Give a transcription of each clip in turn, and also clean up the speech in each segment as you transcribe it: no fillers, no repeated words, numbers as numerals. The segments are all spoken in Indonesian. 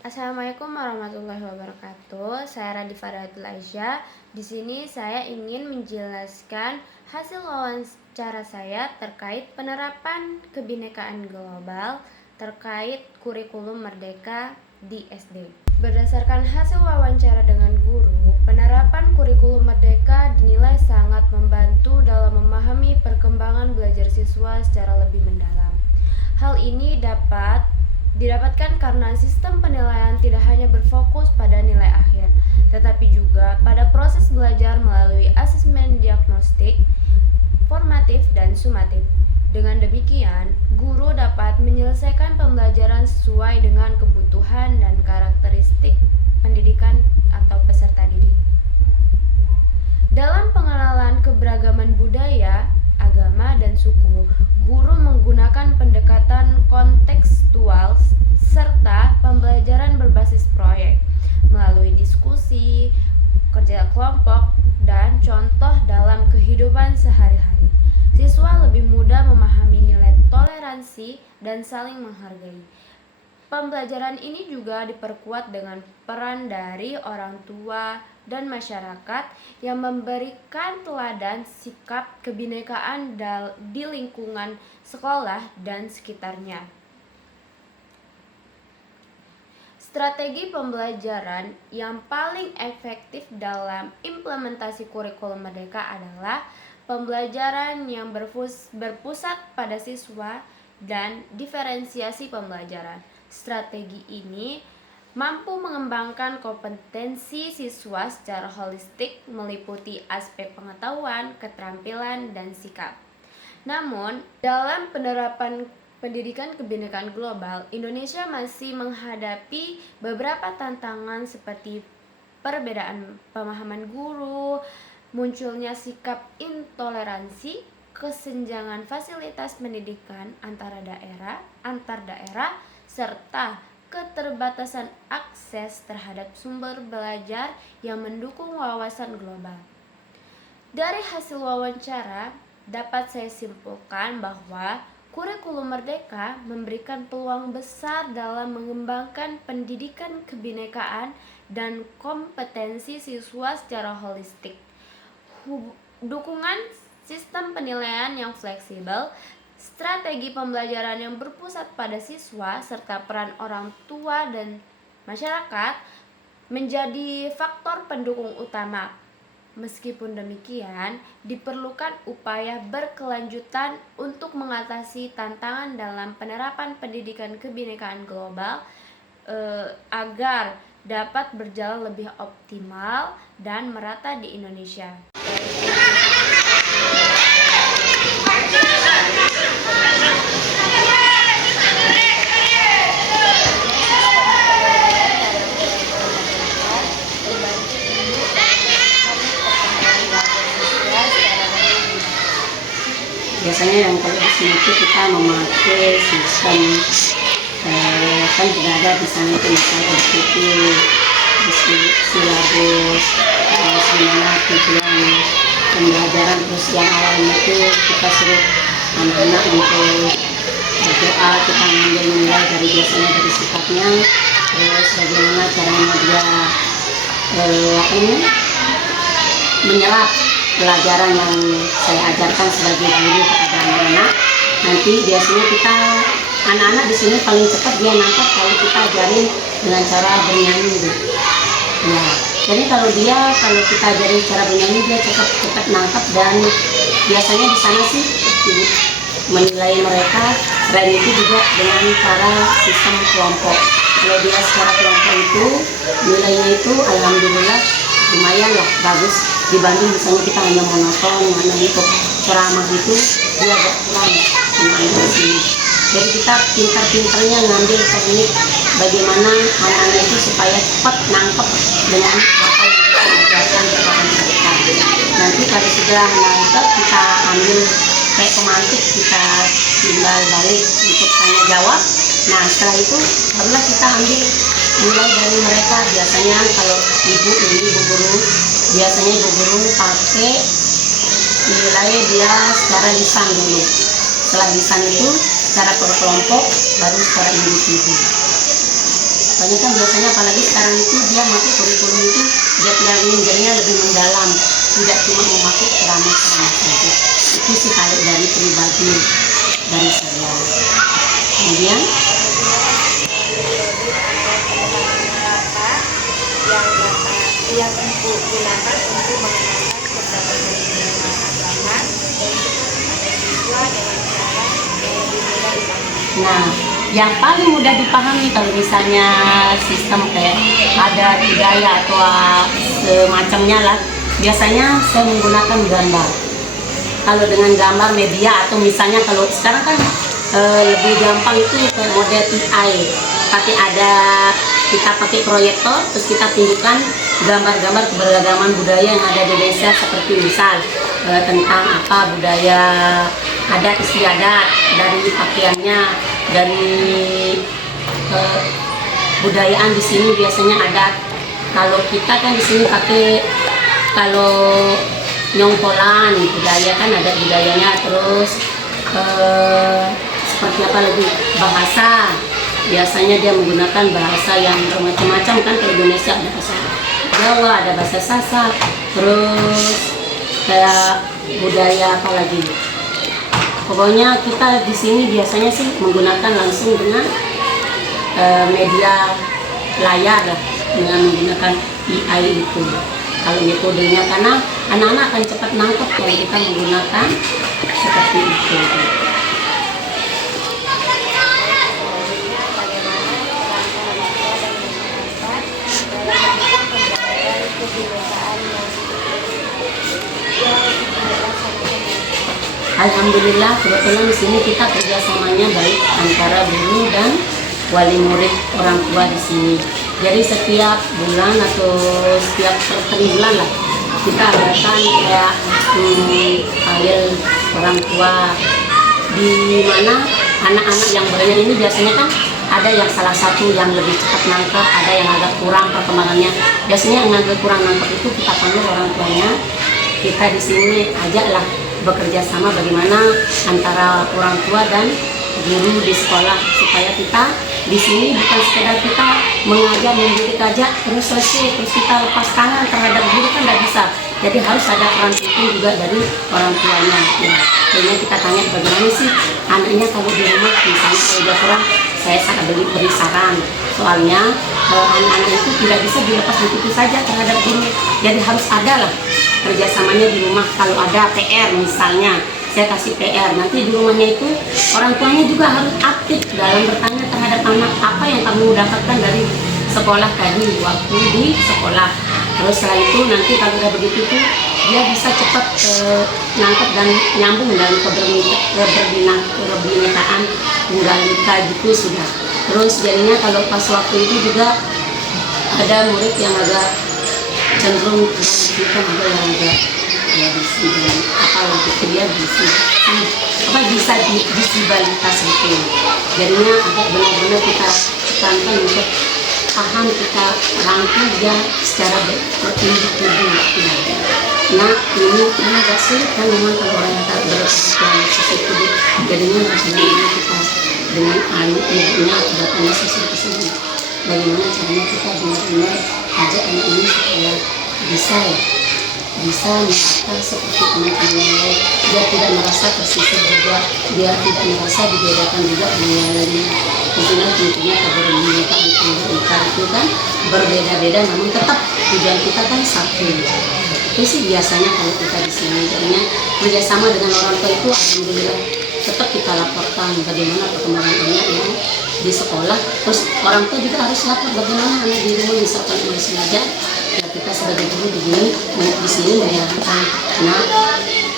Assalamualaikum warahmatullahi wabarakatuh. Saya Radhi Faratul Aisyah. Di sini saya ingin menjelaskan hasil wawancara saya terkait penerapan kebinekaan global terkait kurikulum Merdeka di SD. Berdasarkan hasil wawancara dengan guru, penerapan kurikulum Merdeka dinilai sangat membantu dalam memahami perkembangan belajar siswa secara lebih mendalam. Hal ini didapatkan karena sistem penilaian tidak hanya berfokus pada nilai akhir, tetapi juga pada proses belajar melalui asesmen diagnostik, formatif, dan sumatif. Dengan demikian, guru dapat menyelesaikan pembelajaran sesuai dengan kebutuhan dan karakteristik pendidikan atau peserta didik. Dalam pengenalan keberagaman budaya, agama, dan suku, guru menggunakan pendekatan kontekstual serta pembelajaran berbasis proyek melalui diskusi, kerja kelompok, dan contoh dalam kehidupan sehari-hari. Siswa lebih mudah memahami nilai toleransi dan saling menghargai. Pembelajaran ini juga diperkuat dengan peran dari orang tua dan masyarakat yang memberikan teladan sikap kebinekaan di lingkungan sekolah dan sekitarnya. Strategi pembelajaran yang paling efektif dalam implementasi kurikulum Merdeka adalah pembelajaran yang berpusat pada siswa dan diferensiasi pembelajaran. Strategi ini mampu mengembangkan kompetensi siswa secara holistik, meliputi aspek pengetahuan, keterampilan, dan sikap. Namun, dalam penerapan pendidikan kebinekaan global, Indonesia masih menghadapi beberapa tantangan seperti perbedaan pemahaman guru, munculnya sikap intoleransi, kesenjangan fasilitas pendidikan antar daerah, serta keterbatasan akses terhadap sumber belajar yang mendukung wawasan global. Dari hasil wawancara, dapat saya simpulkan bahwa kurikulum Merdeka memberikan peluang besar dalam mengembangkan pendidikan kebinekaan dan kompetensi siswa secara holistik. Dukungan sistem penilaian yang fleksibel, strategi pembelajaran yang berpusat pada siswa, serta peran orang tua dan masyarakat menjadi faktor pendukung utama. Meskipun demikian, diperlukan upaya berkelanjutan untuk mengatasi tantangan dalam penerapan pendidikan kebinekaan global agar dapat berjalan lebih optimal dan merata di Indonesia. Biasanya yang kalau di sini itu kita memakai sistem kan sudah ada di sana itu misalnya SPP, silabus, terus gimana tujuan pembelajaran, terus yang awalnya itu kita suruh anak-anak untuk berdoa, kita mengambil nilai dari biasanya dari sikapnya, terus bagaimana caranya dia menyerap pelajaran yang saya ajarkan sebagai guru kepada anak-anak. Nanti biasanya kita anak-anak di sini paling cepat dia nangkap kalau kita ajarin dengan cara bernyanyi gitu. Ya, jadi kalau kita ajarin cara bernyanyi dia cepat nangkap, dan biasanya di sana sih menilai mereka. Selain itu juga dengan cara sistem kelompok. Kalau dia secara kelompok itu nilainya itu alhamdulillah lumayan lah, bagus dibanding misalnya kita hanya monoton, hanya untuk ceramah itu dia agak kurang di sini. Jadi kita pintar-pintarnya ngambil teknik bagaimana anak-anak itu supaya cepat nangkep dengan apa yang kita ajarkan kepada mereka. Nanti kalau sudah nangkep, kita ambil kayak pemantik, kita tinggal balik untuk tanya jawab. Nah setelah itu barulah kita ambil mulai dari mereka. Biasanya kalau ibu guru, biasanya ibu guru pakai nilai dia secara lisan dulu. Setelah lisan itu secara per kelompok, baru secara individu. Soalnya kan biasanya apalagi sekarang itu dia pakai kurikulum itu dia belajarnya lebih mendalam, tidak cuma memakai ceramah-ceramah saja. Itu sih kalau dari pribadi dari saya. Kemudian yang Ibu gunakan untuk mengenalkan beberapa agama dan kepada siswa dengan cara yang lebih mudah dipahami. nah, yang paling mudah dipahami kalau misalnya sistem kayak ada budaya atau semacamnya lah, biasanya saya menggunakan gambar. Kalau dengan gambar media atau misalnya kalau sekarang kan lebih gampang itu kayak model AI, tapi ada kita pakai proyektor terus kita tunjukkan gambar-gambar keberagaman budaya yang ada di Indonesia, seperti misal tentang apa budaya adat istiadat, dari pakaiannya, dari budayaan di sini biasanya adat. Kalau kita kan di sini pakai kalau nyongkolan budaya kan ada budayanya, terus seperti apa lagi bahasa, biasanya dia menggunakan bahasa yang bermacam-macam kan. Ke Indonesia ada bahasa Jawa, ada bahasa Sasak, terus kayak budaya apa lagi. Pokoknya kita di sini biasanya sih menggunakan langsung dengan media layar lah, dengan menggunakan AI itu. Kalau metodenya, karena anak-anak akan cepat nangkep kalau kita menggunakan seperti itu. Alhamdulillah, kebetulan di sini kita kerjasamanya baik antara guru dan wali murid, orang tua di sini. Jadi setiap bulan atau setiap bulan lah kita adakan kayak panggil orang tua, di mana anak-anak yang banyak ini biasanya kan ada yang salah satu yang lebih cepat nangkep, ada yang agak kurang perkembangannya. Biasanya yang agak kurang nangkep itu kita panggil orang tuanya. Kita di sini ajaklah bekerja sama bagaimana antara orang tua dan guru di sekolah, supaya kita di sini bukan sekedar kita mengajar mendidik aja terus selesai terus kita lepas tangan terhadap guru, kan tidak bisa. Jadi harus ada peran penting juga dari orang tuanya. Ya, akhirnya kita tanya bagaimana sih anaknya kalau di rumah, misalnya kalau dia kurang, saya sangat beri saran. Soalnya anak-anak itu tidak bisa dilepas begitu saja terhadap guru. Jadi harus ada lah kerjasamanya di rumah. Kalau ada PR misalnya, saya kasih PR, nanti di rumahnya itu orang tuanya juga harus aktif dalam bertanya terhadap anak, apa yang kamu dapatkan dari sekolah tadi waktu di sekolah. Terus setelah itu nanti kalau udah begitu tuh dia bisa cepat nangkep dan nyambung dalam keberbinekaan tunggal ika gitu sudah. Terus jadinya kalau pas waktu itu juga ada murid yang agak cenderung kita ada yang agak ya apa untuk dia bisa disabilitas gitu. Jadinya agak benar-benar kita tekankan untuk paham, kita rangkum dia secara berindividu. Nah ini agak sulit kan memang kalau orang yang tak berkebutuhan seperti itu. Jadinya bagaimana kita dengan anak ibunya kedatangan sesuatu, bagaimana caranya kita benar-benar ajak anak ini supaya bisa merasa seperti teman-teman yang lain. Dia tidak merasa tersisih juga, dia tidak merasa dibedakan juga dengan yang lainnya. Tentunya keberbinekaan itu kan berbeda-beda, namun tetap tujuan kita kan satu. Itu sih biasanya kalau kita di sini. Jadinya kerjasama dengan orang tua itu alhamdulillah tetap kita laporkan bagaimana perkembangan anak yang di sekolah. Terus orang tua juga harus lapor bagaimana anak di rumah, misalkan masih belajar. Ya kita sebagai guru di sini menyarankan, nah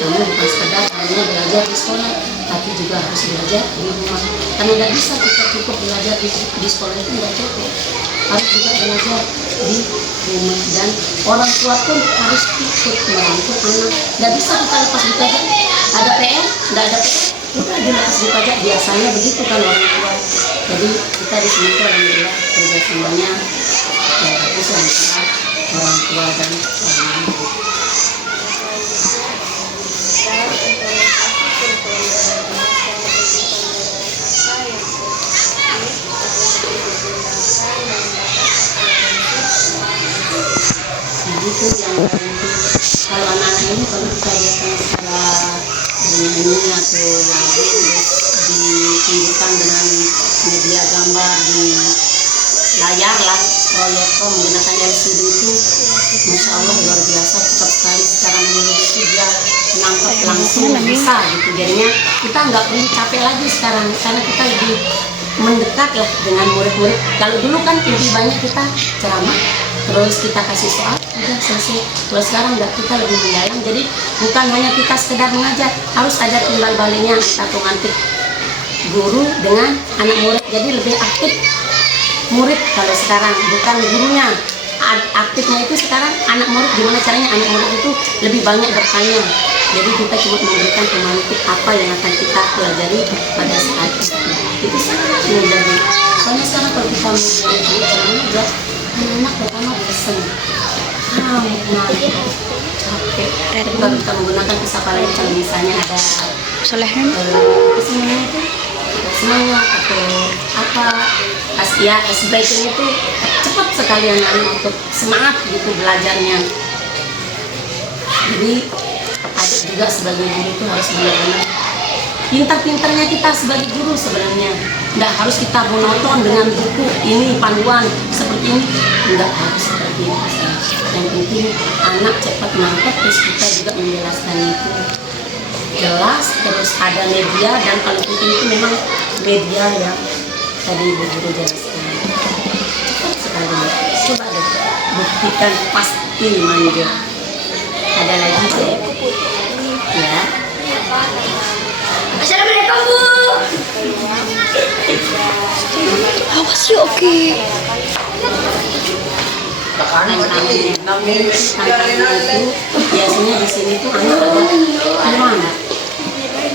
kamu bukan sekedar hanya belajar di sekolah, tapi juga harus belajar di rumah. Karena tidak bisa kita cukup belajar di sekolah, itu tidak cukup, harus juga belajar di rumah. Dan orang tua pun harus ikut merangkul anak. Tidak bisa kita lepas dipajak, ada PR, tidak ada PR, kita dilepas dipajak. Biasanya begitu kan orang tua. Jadi kita di sini tuh alhamdulillah kerjasamanya ya bagus antara orang tua dan orang tua. itu yang kalau anak-anak ini kalau kita lihatkan secara bernyanyi atau lagu ditunjukkan dengan media gambar di layar lah, proyektor menggunakan LCD itu Masya Allah luar biasa, cepat sekali. Secara menurut itu dia menangkap langsung bisa gitu. Jadinya kita nggak perlu capek lagi sekarang, karena kita lebih mendekat lah dengan murid-murid. Kalau dulu kan lebih banyak kita ceramah, terus kita kasih soal, udah selesai. Kalau sekarang nggak, kita lebih mendalam. Jadi bukan hanya kita sekedar mengajar, harus ada timbal baliknya atau ngantik guru dengan anak murid. Jadi lebih aktif murid kalau sekarang, bukan gurunya. Aktifnya itu sekarang anak murid, gimana caranya anak murid itu lebih banyak bertanya. Jadi kita cuma memberikan pemantik apa yang akan kita pelajari pada saat itu sangat mudah. Soalnya sekarang kalau kita menjadi guru ceramah aja, anak pertama bosan, capek. Tapi kalau kita menggunakan kisah lain, kalau misalnya ada kesenangan itu, semangat atau apa, ya ice breaking itu cepat sekali anak untuk semangat gitu belajarnya. Jadi adik juga sebagai guru itu harus benar-benar pintar-pintarnya kita sebagai guru sebenarnya. Nggak harus kita monoton dengan buku ini panduan seperti ini, nggak harus seperti itu. Yang penting anak cepat nangkep, terus kita juga menjelaskan itu jelas, terus ada media, dan paling penting itu memang media yang tadi Ibu Guru jelaskan. Cepat sekali, coba deh buktikan, pasti manja. Ada lagi deh ya. Assalamualaikum Bu. Awas yuk, oke. Tantangan itu biasanya di sini tuh anak agak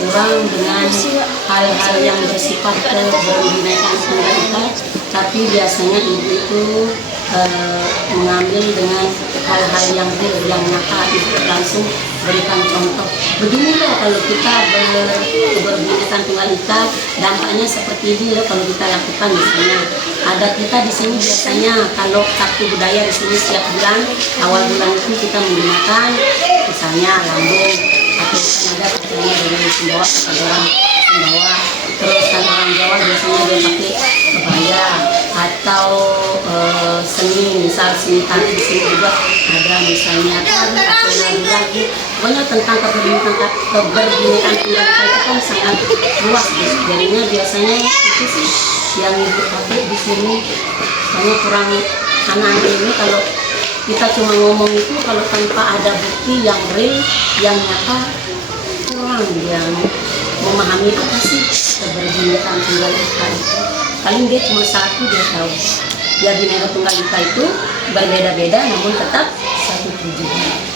kurang dengan hal-hal yang bersifat keberbinekaan tunggal ika, tapi biasanya ibu itu mengambil dengan hal-hal yang real, yang nyata. Ibu langsung berikan contoh, begini loh kalau kita berbinekaan tunggal ika, dampaknya seperti ini loh kalau kita lakukan. Misalnya adat kita di sini biasanya kalau Sabtu budaya di sini setiap bulan awal bulan itu kita menggunakan misalnya lambung, atau ada katanya dari Sumbawa, ada orang Sumbawa, terus kan orang Jawa biasanya dia pakai kebaya atau seni, misal seni tari di sini juga ada misalnya tari atau lagi. Pokoknya tentang keberbinekaan tunggal ika itu kan sangat luas, jadinya biasanya itu sih yang ibu pakai di sini. Soalnya kurang anak-anak ini kalau kita cuma ngomong itu, kalau tanpa ada bukti yang real, yang nyata, kurang dia memahami apa sih keberbinekaan tunggal ika itu. Paling dia cuma satu dia tahu, dia bineka tunggal ika itu berbeda-beda namun tetap satu tujuan.